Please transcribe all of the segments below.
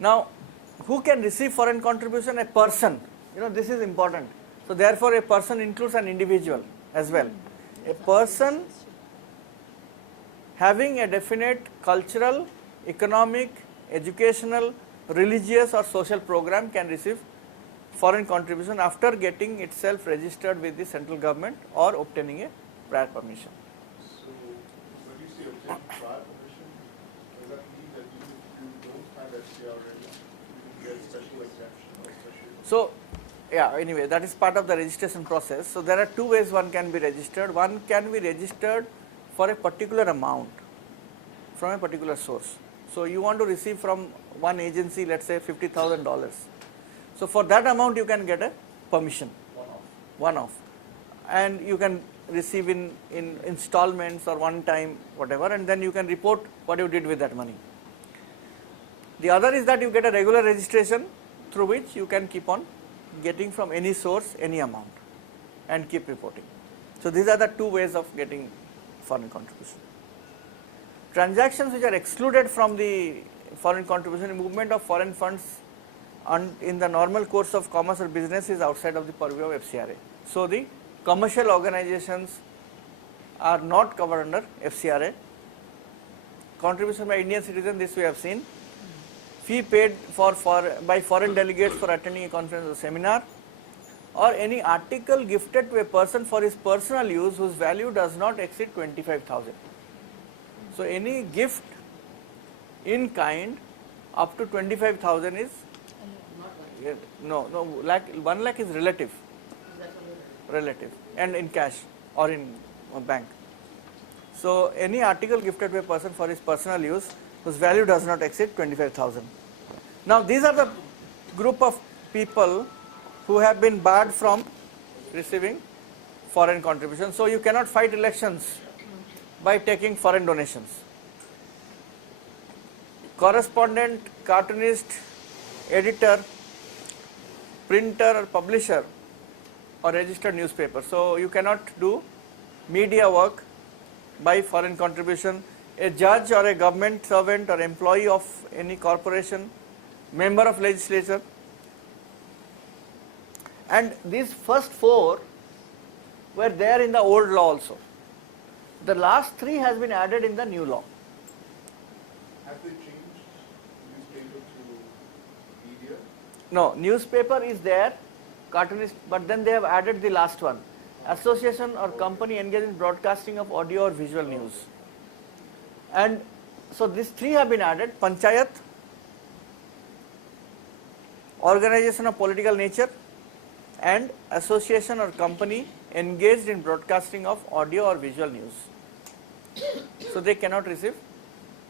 Now, who can receive foreign contribution? A person. This is important. So therefore, a person includes an individual as well. A person having a definite cultural, economic, educational, religious or social program can receive foreign contribution after getting itself registered with the central government or obtaining a prior permission. So, when you say obtain prior permission, does that mean that even if you don't have FCR already, you can get special exemption or special? So, yeah, anyway, that is part of the registration process. So, there are two ways one can be registered. One can be registered for a particular amount from a particular source. So, you want to receive from one agency, let's say $50,000. So, for that amount you can get a permission, one off, and you can receive in installments or one time whatever, and then you can report what you did with that money. The other is that you get a regular registration through which you can keep on getting from any source any amount and keep reporting. So, these are the two ways of getting foreign contribution. Transactions which are excluded from the foreign contribution, movement of foreign funds in the normal course of commerce or business is outside of the purview of FCRA. So, the commercial organizations are not covered under FCRA. Contribution by Indian citizen, this we have seen. Fee paid by foreign delegates for attending a conference or seminar, or any article gifted to a person for his personal use whose value does not exceed 25,000. So, any gift in kind up to 25,000 is no 1 lakh is relative and in cash or in a bank. So, any article gifted to a person for his personal use whose value does not exceed 25,000. Now, these are the group of people who have been barred from receiving foreign contributions. So, you cannot fight elections by taking foreign donations. Correspondent, cartoonist, editor, printer or publisher or registered newspaper. So, you cannot do media work by foreign contribution. A judge or a government servant or employee of any corporation, member of legislature, and these first four were there in the old law also. The last three has been added in the new law. Have they changed newspaper to media? No, newspaper is there, cartoonist, but then they have added the last one. Association or company engaged in broadcasting of audio or visual news. And so these three have been added: panchayat, organization of political nature, and association or company engaged in broadcasting of audio or visual news. So they cannot receive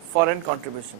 foreign contribution.